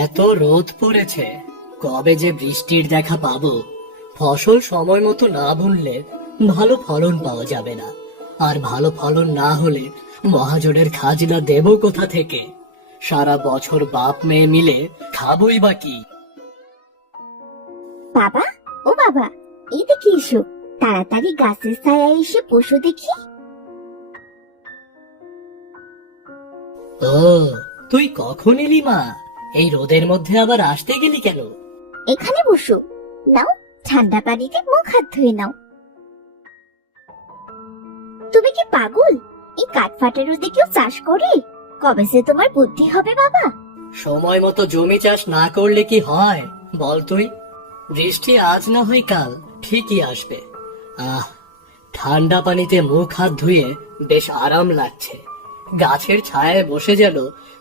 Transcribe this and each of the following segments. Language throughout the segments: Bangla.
এত রোদ পড়েছে, কবে যে বৃষ্টির দেখা পাবো। ফসল সময় মতো না বুনলে ভালো ফলন পাওয়া যাবে না, আর ভালো ফলন না হলে মহাজনের খাজনা দেব কোথা থেকে? সারা বছর বাপ মেয়ে মিলে খাবই বা কি? বাবা, ও বাবা, এইদিকে এসো। তাড়াতাড়ি গাছের ছায়ায় এসে বসো দেখি। ও, তুই কখন এলি মা? এই রোদের মধ্যে আবার আসতে গেলি কেন? এখানে বসো, নাও ঠান্ডা পানিতে মুখ হাত ধুয়ে নাও। তুমি কি পাগল? এই কাঠফাটা রোদে কেউ চাষ করে? কবে যে তোমার বুদ্ধি হবে বাবা? সময় মতো জমি চাষ না করলে কি হয় বল তুই? বৃষ্টি আজ না হয় কাল ঠিকই আসবে। আহ, ঠান্ডা পানিতে মুখ হাত ধুয়ে বেশ আরাম লাগছে। গাছের ছায়ায় বসে যেন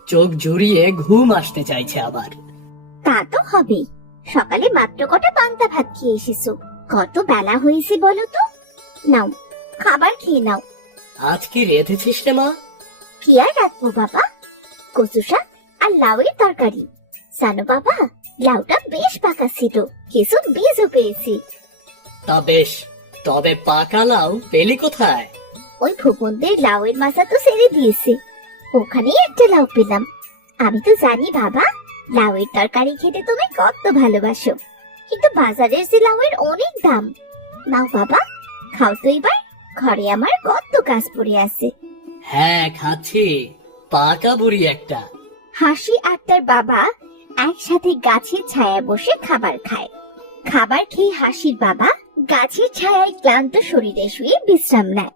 চোখ জুড়িয়ে ঘুম আসতে চাইছে আবার। তা তো হবেই। সকালে মাত্র কটা পান্তা ভাত খেয়ে এসেছো, কত বেলা হয়েছে বলো তো। নাও, খাবার খেয়ে নাও। আজ কি রেঁধেছিস রে মা? কি আর রাখবো বাবা, কচু শাক আর লাউয়ের তরকারি। জানো বাবা, লাউটা বেশ পাকা ছিল, কিছু বীজও পেয়েছি। তা বেশ, তবে পাকা লাউ পেলি কোথায়? ওই ভূপনদের লাউয়ের মাথা তো ছেড়ে দিয়েছে, ওখানেই একটা লাউ পেলাম। আমি তো জানি বাবা, লাউয়ের তরকারি খেতে তুমি কত ভালোবাসো, কিন্তু বাজারের যে লাউয়ের অনেক দাম। নাও বাবা, খাও তো এবার, ঘরে আমার কত কাজ পড়ে আছে। হ্যাঁ, খাচ্ছি। পাকা বুড়ি একটা। হাসি আর তার বাবা একসাথে গাছের ছায়ায় বসে খাবার খায়। খাবার খেয়ে হাসির বাবা গাছের ছায়ায় ক্লান্ত শরীরে শুয়ে বিশ্রাম নেয়।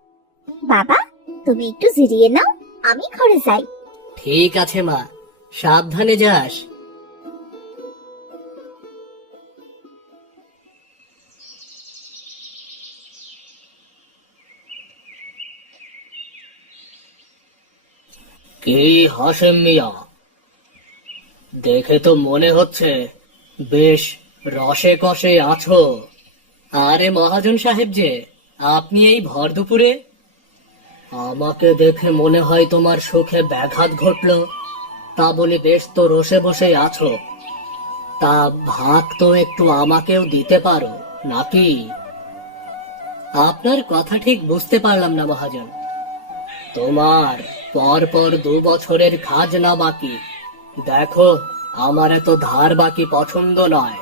বাবা, তুমি একটু জিরিয়ে নাও, আমি ঘরে যাই। ঠিক আছে মা, সাবধানে যাস। কি হাসেম মিয়া, দেখে তো মনে হচ্ছে বেশ রসে কষে আছো। আরে মহাজন সাহেব যে, আপনি এই ভর দুপুরে? আমাকে দেখে মনে হয় তোমার সুখে ব্যাঘাত ঘটলো। তা বলে বেশ তো রসে বসে আছো। তা ভাগ তো একটু আমাকেও দিতে পারো নাকি? আপনার কথা ঠিক বুঝতে পারলাম না মহাজন। তোমার পর পর 2 বছরের খাজনা বাকি। দেখো, আমার এত ধার বাকি পছন্দ নয়।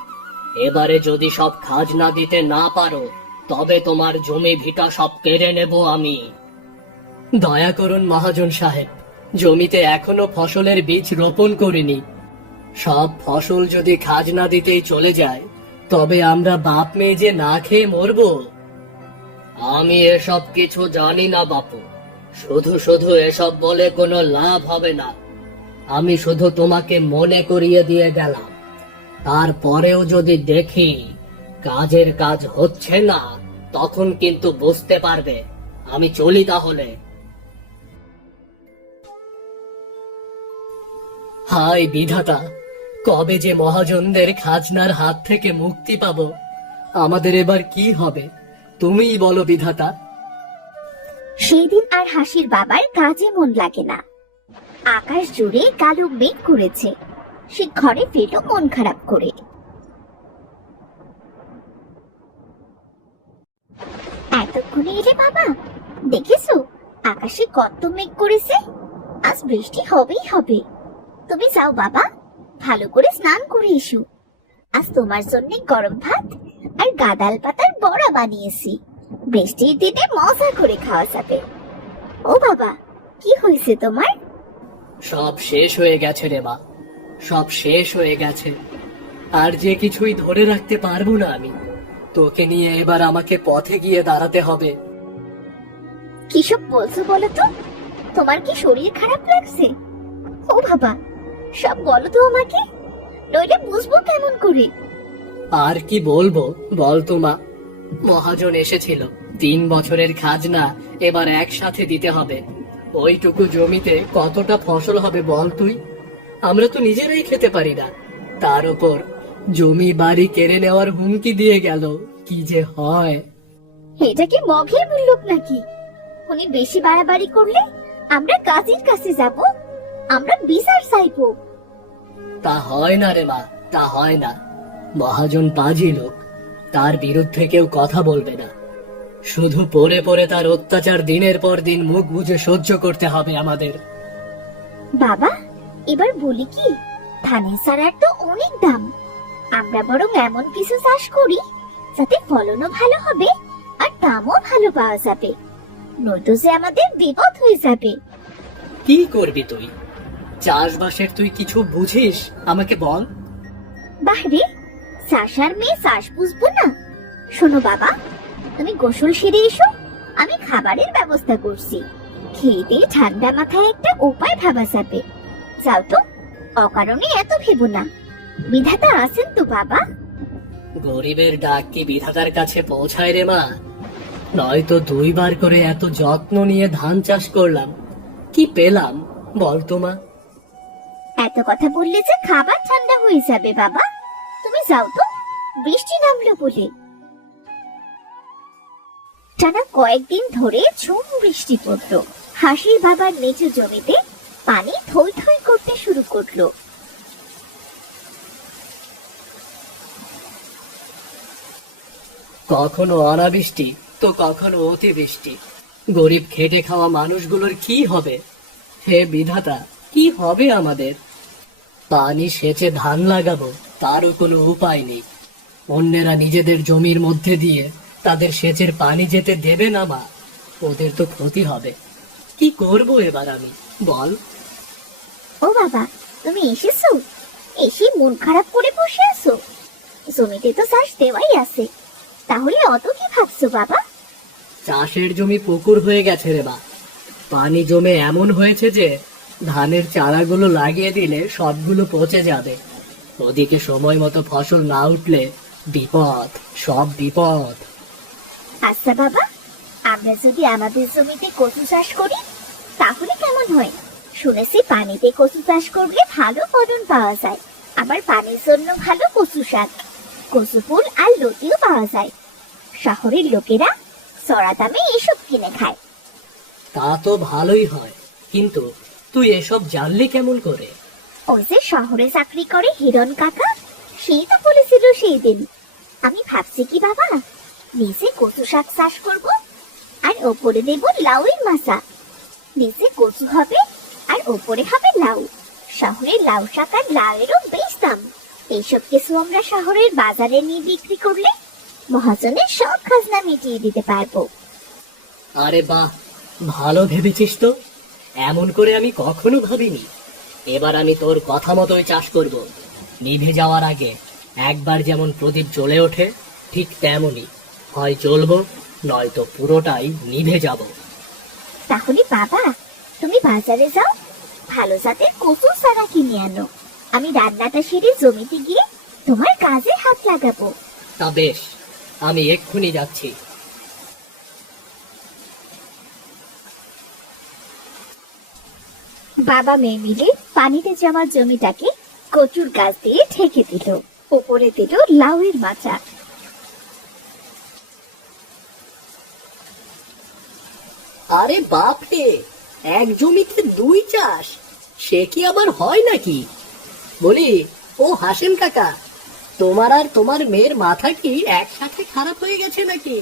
এবারে যদি সব খাজনা দিতে না পারো, তবে তোমার জমি ভিটা সব কেড়ে নেব আমি। দয়া করুন মহাজন সাহেব, জমিতে এখনো ফসলের বীজ রোপণ করিনি। সব ফসল যদি খাজনা দিতেই চলে যায়, তবে আমরা বাপ মেয়ে যে না খেয়ে মরবো। আমি এসব কিছু জানি না বাপু, শুধু শুধু এসব বলে কোনো লাভ হবে না। আমি শুধু তোমাকে মনে করিয়ে দিয়ে গেলাম। তারপরেও যদি দেখি কাজের কাজ হচ্ছে না, তখন কিন্তু বুঝতে পারবে। আমি চলি তাহলে। হায় বিধাতা, কবে যে মহাজনদের খাজনার হাত থেকে মুক্তি পাবো? আমাদের এবার কি হবে তুমিই বলো বিধাতা। সেই দিন আর হাসির বাবার কাজে মন লাগে না। আকাশ জুড়ে কালো মেঘ করেছে, সে ঘরে ফিরল মন খারাপ করে। এতক্ষণে এলে বাবা, দেখেছো আকাশে কত মেঘ করেছে? আজ বৃষ্টি হবেই হবে। তুমি যাও বাবা, ভালো করে স্নান করে এসো। আজ তোমার জন্য গরম ভাত আর গাদাল পাতার বড়া বানিয়েছি, বৃষ্টির দিনে মজা করে খাওয়া যাবে। ও বাবা, কি হয়েছে তোমার? সব শেষ হয়ে গেছে রে মা, সব শেষ হয়ে গেছে। আর যে কিছুই ধরে রাখতে পারবো না আমি। তোকে নিয়ে এবার আমাকে পথে গিয়ে দাঁড়াতে হবে। কিসব বলছো বলো তো? তোমার কি শরীর খারাপ লাগছে? ও বাবা, সব বলো তো আমাকে, নইলে বুঝবো কেমন করে। আর কি বলবো বল তো মা। মহাজন এসেছিল, 3 বছরের খাজনা এবার একসাথে দিতে হবে। ওইটুকু জমিতে কতটা ফসল হবে বল তুই? আমরা তো নিজেরাই খেতে পারি না, তার উপর জমি বাড়ি কেড়ে নেওয়ার হুমকি দিয়ে গেল। কি যে হয়! এটা কি মগের মুল্লুক নাকি? উনি বেশি বাড়াবাড়ি করলে আমরা কাজীর কাছে যাব, আমরা বিচার চাইবো। তা হয় না রে মা, তা হয় না। মহাজন পাজি লোক, তার বিরুদ্ধে কেউ কথা বলবে না। শুধু পড়ে পড়ে তার অত্যাচার দিনের পর দিন মুখ বুজে সহ্য করতে হবে আমাদের। বাবা, এবার বলি কি, ধানের চারার তো অনেক দাম। আমরা বরং এমন কিছু চাষ করি যাতে ফলনও ভালো হবে আর দামও ভালো পাওয়া যাবে, নয়তো যে আমাদের বিপদ হয়ে যাবে। কি করবি তুই? চাষবাসের তুই কিছু বুঝিস? আমাকে বল। বাহরে, চাষার মেয়ে চাষ বুঝবো না? শোনো বাবা, তুমি গোসল সেরে এসো, আমি খাবারের ব্যবস্থা করছি। খেয়ে দিয়ে ঠান্ডা মাথায় একটা উপায় ভাবা যাবে। যাও তো, অকারণে এত ভেবো না, বিধাতা আছেন তো বাবা। গরিবের ডাক কি বিধাতার কাছে পৌঁছায় রে মা? নয়তো 2বার করে এত যত্ন নিয়ে ধান চাষ করলাম, কি পেলাম বল তো মা? এত কথা বললে যে খাবার ঠান্ডা হয়ে যাবে বাবা। তুমি যাও তো, বৃষ্টি নামলো বলে। টানা কয়েকদিন ধরে ঝুম বৃষ্টি পড়লো। হাসির বাবার নিচু জমিতে পানি থই থই করতে শুরু করলো। কখনো অনাবৃষ্টি তো কখনো অতিবৃষ্টি। গরিব খেটে খাওয়া মানুষগুলোর কি হবে? হে বিধাতা, কি হবে আমাদের? পানি সেচে ধান লাগাবো, তারও কোনো উপায় নেই। অন্যেরা নিজেদের জমির মধ্যে দিয়ে তাদের সেচের পানি যেতে দেবে না মা, ওদের তো ক্ষতি হবে। কি করব এবার আমি, বল? ও বাবা, তুমি এসেছো? এসে মন খারাপ করে বসে আছো? জমিতে তো চাষ দেওয়াই আছে, তাহলে অত কি ভাবছো বাবা? চাষের জমি পুকুর হয়ে গেছে রে মা। পানি জমে এমন হয়েছে যে ধানের চারাগুলো লাগিয়ে দিলে সবগুলো পচে যাবে। ওদিকে সময় মতো ফসল না উঠলে বিপদ, সব বিপদ। আচ্ছা বাবা, আমরা যদি আমাদের জমিতে কচু চাষ করি তাহলে কেমন হয়? শুনেছি পানিতে কচু চাষ করলে ভালো ফলন পাওয়া যায়, আবার পানির জন্য ভালো কচু শাক, কচু ফুল আর লতিও পাওয়া যায়। শহরের লোকেরা চড়া দামে এসব কিনে খায়। তা তো ভালোই হয়, কিন্তু তুই এসব জানলি কেমন করে? ওই যে শহরে চাকরি করে হিরণ কাকা, সেই তো বলেছিল সেই দিন। আমি ভাবছি কি বাবা, নিচে কচু শাক চাষ করব আর ওপরে দেব লাউয়ের মাচা। নিচে কচু হবে আর ওপরে হবে লাউ। শহরের লাউ শাক আর লাউয়েরও বেশ দাম। এইসব কিছু আমরা শহরের বাজারে নিয়ে বিক্রি করলে মহাজনের সব খাজনা মিটিয়ে দিতে পারবো। আরে বাহ, ভালো ভেবেছিস তো। এমন করে আমি কখনো ভাবিনি। এবার আমি তোর কথা মতোই চাষ করব। নিভে যাওয়ার আগে একবার যেমন প্রদীপ জ্বলে ওঠে, ঠিক তেমনই হয় জ্বলবো, নয়তো পুরোটাই নিভে যাব। তাহলে বাবা, তুমি বাজারে যাও, ভালো জাতের কচু চারা কিনে আনো। আমি রান্নাটা সেরে জমিতে গিয়ে তোমার কাজে হাত লাগাবো। তা বেশ, আমি এক্ষুনি যাচ্ছি। বাবা মেয়ে মিলে পানিতে জমা জমিটাকে কচুর গাছ দিয়ে ঢেকে দিল, উপরে দিল লাউয়ের মাচা। আরে বাপ রে, এক জমিতে 2 চাষ, সে কি আবার হয় নাকি? বলি, ও হাসেম কাকা, তোমার আর তোমার মেয়ের মাথা কি একসাথে খারাপ হয়ে গেছে নাকি?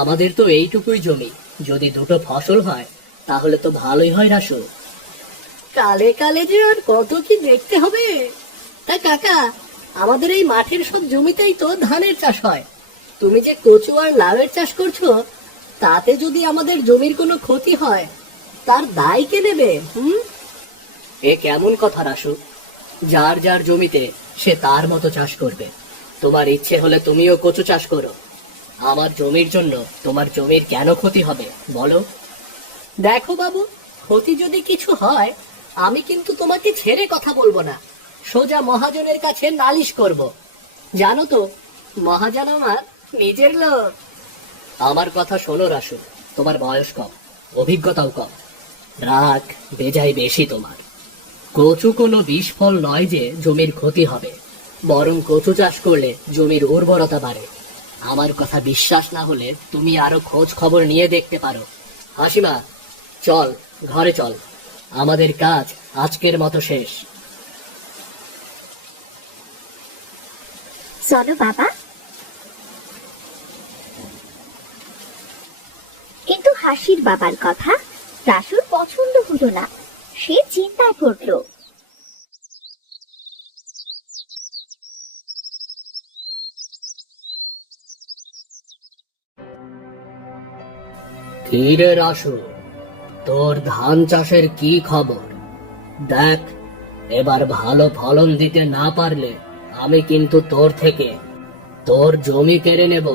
আমাদের তো এইটুকুই জমি, যদি 2টো ফসল হয় তাহলে তো ভালোই হয় রাসু। কালে কালে যে আর কত কি দেখতে হবে। তা কাকা, আমাদের এই মাঠের সব জমিতেই তো ধানের চাষ হয়। তুমি যে কচু আর লাউয়ের চাষ করছো, তাতে যদি আমাদের জমির কোনো ক্ষতি হয়, তার দায় কে নেবে? এ কেমন কথা রাসু? যার যার জমিতে সে তার মতো চাষ করবে। তোমার ইচ্ছে হলে তুমিও কচু চাষ করো। আমার জমির জন্য তোমার জমির কেন ক্ষতি হবে বলো? দেখো বাবু, ক্ষতি যদি কিছু হয়, আমি কিন্তু তোমাকে ছেড়ে কথা বলবো না। সোজা মহাজনের কাছে নালিশ করব। জানো তো, মহাজন আমার নিজের লোক। আমার কথা শোনো রাসু, তোমার বয়স কম, অভিজ্ঞতাও কম, রাগ বেজায় বেশি তোমার। কচু কোনো বিষ ফল নয় যে জমির ক্ষতি হবে, বরং কচু চাষ করলে জমির উর্বরতা বাড়ে। আমার কথা বিশ্বাস না হলে তুমি আরো খোঁজ খবর নিয়ে দেখতে পারো। হাসিমা, চল ঘরে চল, আমাদের কাজ আজকের মতো শেষ। চলো বাবা। কিন্তু হাসির বাবার কথা রাসুর পছন্দ হলো না। সে চিন্তায় পড়লো। কি রে রাসু, তোর ধান চাষের কি খবর? দেখ, এবার ভালো ফলন দিতে না পারলে আমি কিন্তু তোর থেকে তোর জমি কেড়ে নেব,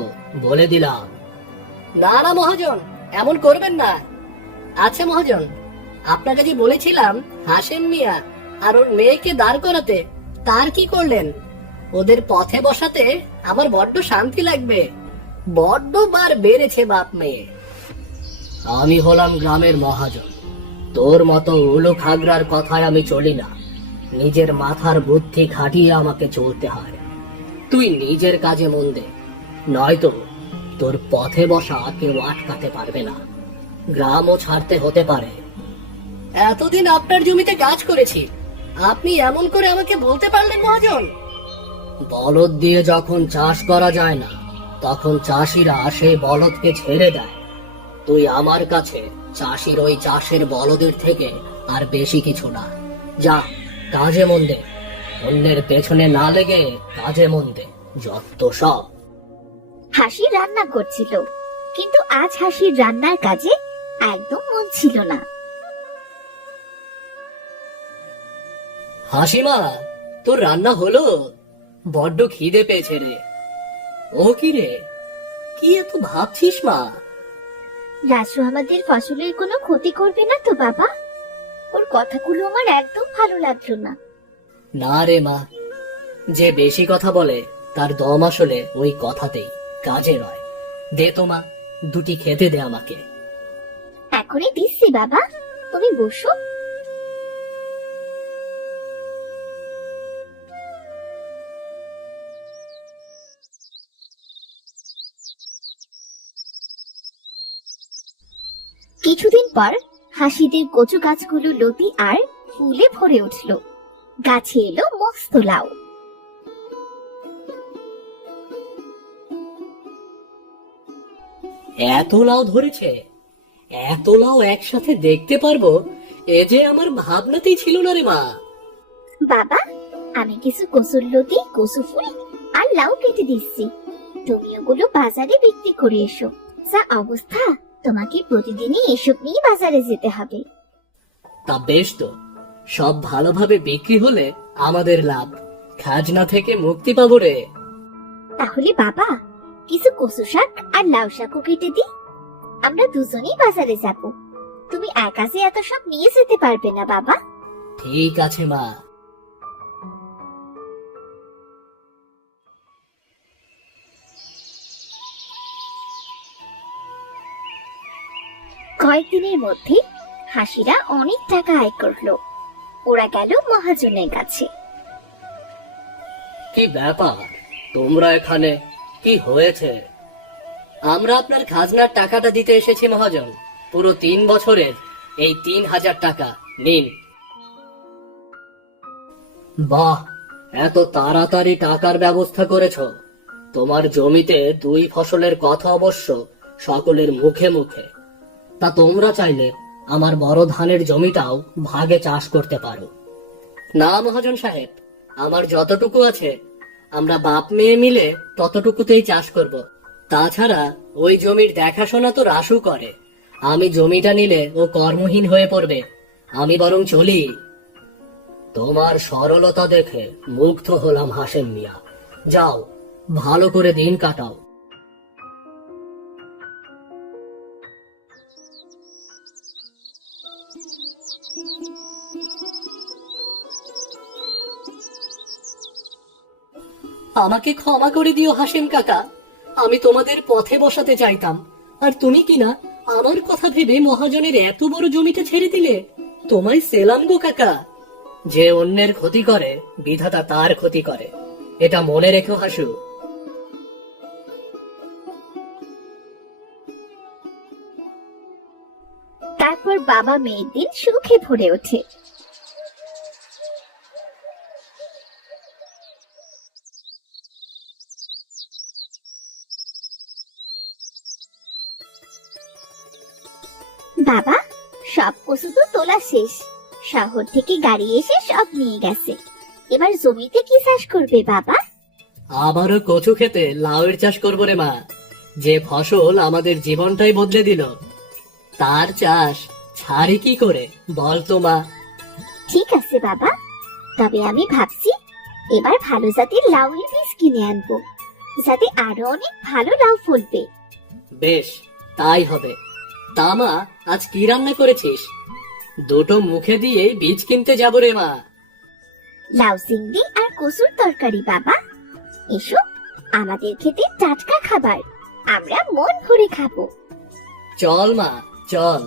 বলে দিলাম। না না মহাজন, এমন করবেন না। আচ্ছা মহাজন, আপনাকে যে বলেছিলাম হাসেম মিয়া আর ওর মেয়েকে দাঁড় করাতে, তার কি করলেন? ওদের পথে বসাতে আমার বড্ড শান্তি লাগবে। বড্ড বার বেড়েছে বাপ মেয়ে। আমি হলাম গ্রামের মহাজন, তোর মতো উলু খাগড়ার কথায় আমি চলি না। নিজের মাথার বুদ্ধি খাটিয়ে আমাকে চলতে হয়। তুই নিজের কাজে মন দে, নয়তো তোর পথে বসা কেউ আটকাতে পারবে না। গ্রামও ছাড়তে হতে পারে। এতদিন আপনার জমিতে কাজ করেছি, আপনি এমন করে আমাকে বলতে পারলেন মহাজন? বলদ দিয়ে যখন চাষ করা যায় না, তখন চাষিরা সেই বলদকে ছেড়ে দেয়। তুই আমার কাছে চাষির ওই চাষের বলদের থেকে আর বেশি কিছু না। যা, কাজে মন দে, অন্যের পেছনে না লেগে কাজে মন দে, যত সব। হাসি রান্না করছিল, কিন্তু আজ হাসির রান্নার কাজে একদম মন ছিল না। হাসিমা, তোর রান্না হলো? বড্ড খিদে পেয়েছে রে। ও কি রে, কি এত ভাবছিস মা? রাসু আমাদের ফসলের কোনো ক্ষতি করবে না তো বাবা? ওর কথাগুলো আমার একদম ভালো লাগলো না। না রে মা, যে বেশি কথা বলে তার দম আসলে ওই কথাতেই, কাজে নয়। দে তো মা, দুটি খেতে দে আমাকে। এখনই দিচ্ছি বাবা, তুমি বসো। কিছুদিন পর হাসিদের কচু গাছগুলো লতি আর ফুলে ভরে উঠল। গাছে এলো মস্ত লাউ। এত লাউ ধরেছে, এত লাউ একসাথে দেখতে পারবো, এ যে আমার ভাবনাতেই ছিল না রে মা। বাবা, আমি কিছু কচুর লতি, কচু ফুল আর লাউ কেটে দিচ্ছি। তুমি ওগুলো বাজারে বিক্রি করে এসো। যা অবস্থা, তোমাকে প্রতিদিনই এসব নিয়ে বাজারে যেতে হবে। তা বেশ তো, সব ভালোভাবে বিক্রি হলে আমাদের লাভ, খাজনা থেকে মুক্তি পাবো রে। তাহলে বাবা, কিছু কচু শাক আর লাউ শাকও কেটে দি। আমরা দুজনেই বাজারে যাব। তুমি একা যে এত সব নিয়ে যেতে পারবে না বাবা। ঠিক আছে মা। কয়েকদিনের মধ্যে হাসিরা অনেক টাকা আয় করলো। ওরা গেল মহাজনের কাছে। কি ব্যাপার, তোমরা এখানে? কি হয়েছে? আমরা আপনার খাজনার টাকাটা দিতে এসেছি মহাজন। পুরো 3 বছরের এই 3000 টাকা নিন। বাহ, এত তাড়াতাড়ি টাকার ব্যবস্থা করেছো। তোমার জমিতে 2 ফসলের কথা অবশ্য সকলের মুখে মুখে। তা তোমরা চাইলে আমার বড় ধানের জমিটাও ভাগে চাষ করতে পারো। না মহাজন সাহেব, আমার যতটুকু আছে আমরা বাপ মেয়ে মিলে ততটুকুতেই চাষ করব। তাছাড়া ওই জমির দেখাশোনা তো রাসু করে। আমি জমিটা নিলে ও কর্মহীন হয়ে পড়বে। আমি বরং চলি। তোমার সরলতা দেখে মুগ্ধ হলাম হাসেম মিয়া। যাও, ভালো করে দিন কাটাও। আমাকে ক্ষমা করে দিও হাসেম কাকা, আমি তোমাদের পথে বসাতে চাইতাম, আর তুমি কিনা আমার কথা ভেবে মহাজনের এত বড় জমিটা ছেড়ে দিলে। তোমায় সেলাম গো কাকা। যে অন্যের ক্ষতি করে বিধাতা তার ক্ষতি করে, এটা মনে রেখো হাসু। তারপর বাবা মেয়ের দিন সুখে ভরে ওঠে। বাবা, সব কচু তো তোলা শেষ। শহর থেকে গাড়ি এসে সব নিয়ে গেছে। এবার জমিতে কি চাষ করবে বাবা? আবারও কচু খেতে লাউয়ের চাষ করবো রে মা। যে ফসল আমাদের জীবনটাই বদলে দিল, তার চাষ ছাড়ি কি করে বল তো মা? ঠিক আছে বাবা, তবে আমি ভাবছি এবার ভালো জাতের লাউয়ের বীজ কিনে আনবো, যাতে আরো অনেক ভালো লাউ ফলবে। বেশ, তাই হবে। তা মা, আজ কি রান্না করেছিস? দুটো মুখে দিয়ে বীজ কিনতে যাবো রে মা। লাউ চিংড়ি আর কচুর তরকারি বাবা। এসো, আমাদের খেতে টাটকা খাবার, আমরা মন ভরে খাবো। চল মা, চল।